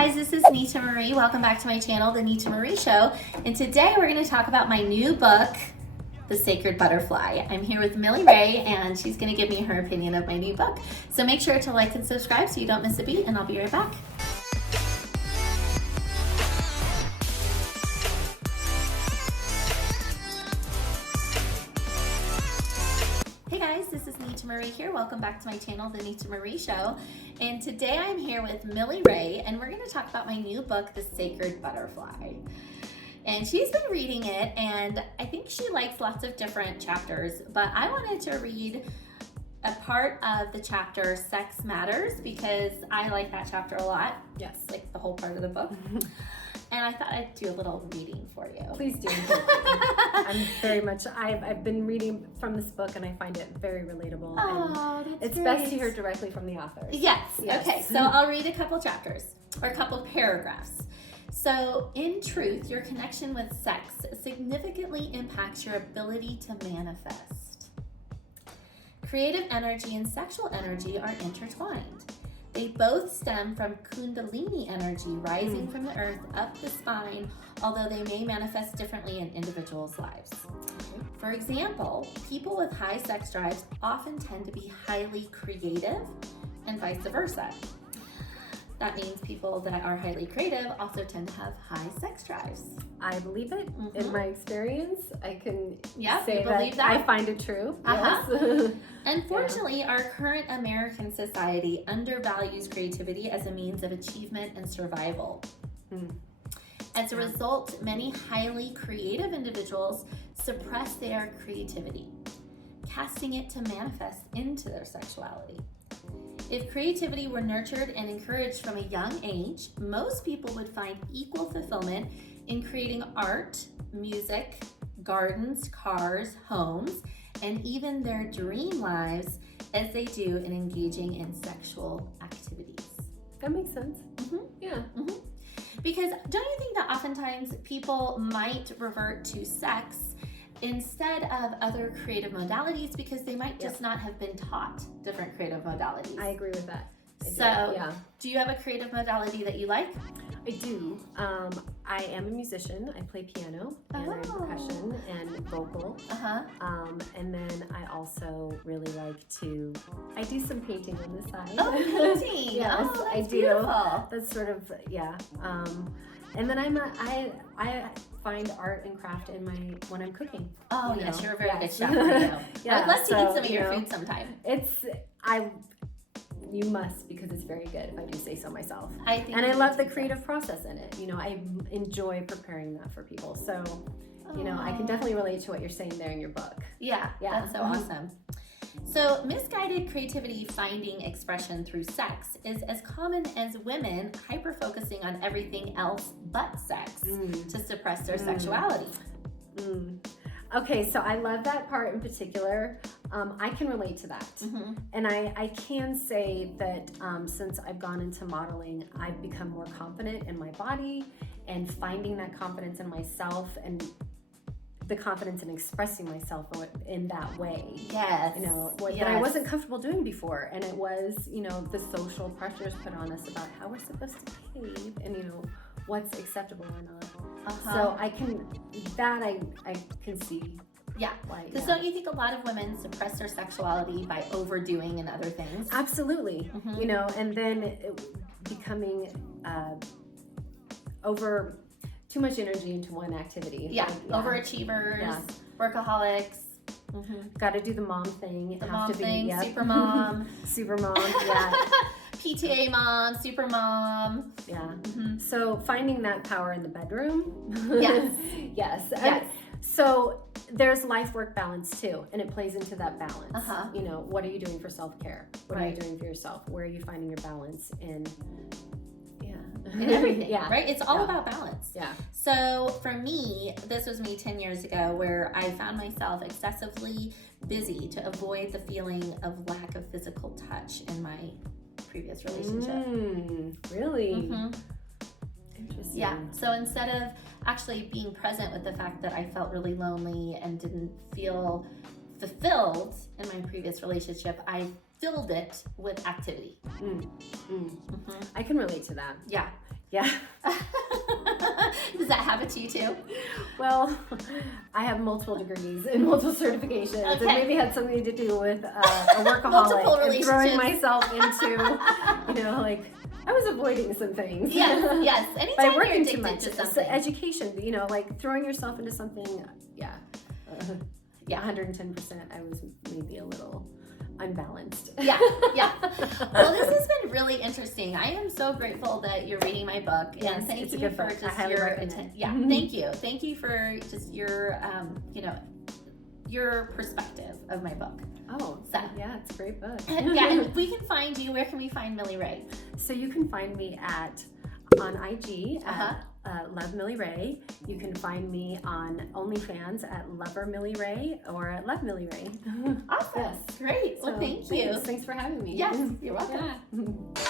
guys, this is Nita Marie. Welcome back to my channel, The Nita Marie Show. And today we're going to talk about my new book, The Sacred Butterfly. I'm here with MilliRey, and she's going to give me her opinion of my new book. So make sure to like and subscribe so you don't miss a beat, and I'll be right back. Hey guys, this is Nita Marie here. Welcome back to my channel, The Nita Marie Show. And today I'm here with MilliRey, and we're going to talk about my new book, The Sacred Butterfly. And she's been reading it, and I think she likes lots of different chapters, but I wanted to read a part of the chapter, Sex Matters, because I like that chapter a lot. Yes. Like the whole part of the book. And I thought I'd do a little reading for you. Please do. I've been reading from this book, and I find it very relatable. Oh, and that's it's great. Best to hear directly from the author. Yes. Yes. Okay, so I'll read a couple chapters, or a couple paragraphs. So, in truth, your connection with sex significantly impacts your ability to manifest. Creative energy and sexual energy are intertwined. They both stem from Kundalini energy rising from the earth up the spine, although they may manifest differently in individuals' lives. For example, people with high sex drives often tend to be highly creative, and vice versa. That means people that are highly creative also tend to have high sex drives. I believe it. In my experience, I can say that I find it true. Yes. Unfortunately, our current American society undervalues creativity as a means of achievement and survival. As a result, many highly creative individuals suppress their creativity, casting it to manifest into their sexuality. If creativity were nurtured and encouraged from a young age, most people would find equal fulfillment in creating art, music, gardens, cars, homes, and even their dream lives as they do in engaging in sexual activities. That makes sense. Yeah. Because don't you think that oftentimes people might revert to sex instead of other creative modalities because they might just not have been taught different creative modalities? I agree with that. Do you have a creative modality that you like? I do. I am a musician. I play piano and I percussion and vocal. And then I also really like I do some painting on the side. Oh, painting! Yes, that's I do. Beautiful. That's sort of, and then I find art and craft when I'm cooking. Oh, yes, you're a very good chef. I would love to eat some of your food sometime. You must, because it's very good, if I do say so myself. I love the creative process in it. I enjoy preparing that for people. So, I can definitely relate to what you're saying there in your book. Yeah. That's so awesome. So, misguided creativity finding expression through sex is as common as women hyper-focusing on everything else but sex to suppress their sexuality. Okay, so I love that part in particular. I can relate to that. And I can say that since I've gone into modeling, I've become more confident in my body and finding that confidence in myself and the confidence in expressing myself in that way. Yes. That I wasn't comfortable doing before. And it was, the social pressures put on us about how we're supposed to behave and, what's acceptable or not. So I can see. Yeah. Because don't you think a lot of women suppress their sexuality by overdoing and other things? Absolutely. And then becoming over too much energy into one activity. Overachievers, workaholics. Got to do the mom thing. Super mom. Super mom, yeah. PTA mom, super mom. Yeah. So finding that power in the bedroom. Yes. So there's life-work balance too, and it plays into that balance. What are you doing for self-care? What are you doing for yourself? Where are you finding your balance in everything, right? It's all about balance. Yeah. So for me, this was me 10 years ago where I found myself excessively busy to avoid the feeling of lack of physical touch in my previous relationship. Really? Interesting. Yeah. So instead of actually being present with the fact that I felt really lonely and didn't feel fulfilled in my previous relationship, I filled it with activity. I can relate to that. Yeah. Yeah. Does that happen to you too? Well, I have multiple degrees and multiple certifications. Okay. It maybe had something to do with a Multiple workaholic and throwing relationships. myself into, like, I was avoiding some things. Yes. By Anytime you're working too addicted much. to It's something. education, like throwing yourself into something, 110%. I was maybe a little unbalanced. Yeah. Well, this has been really interesting. I am so grateful that you're reading my book, Yes, and thank it's a you good for book. I just highly your recommend. Yeah, thank you for just your your perspective of my book. Oh, So. yeah, it's a great book. Yeah, and we can find you. Where can we find MilliRey? So you can find me on IG at Love MilliRey. You can find me on OnlyFans at Lover MilliRey or at Love MilliRey. Awesome. Yes. Great. Well, So, thank you. Thanks for having me. Yes, you're welcome. Yeah.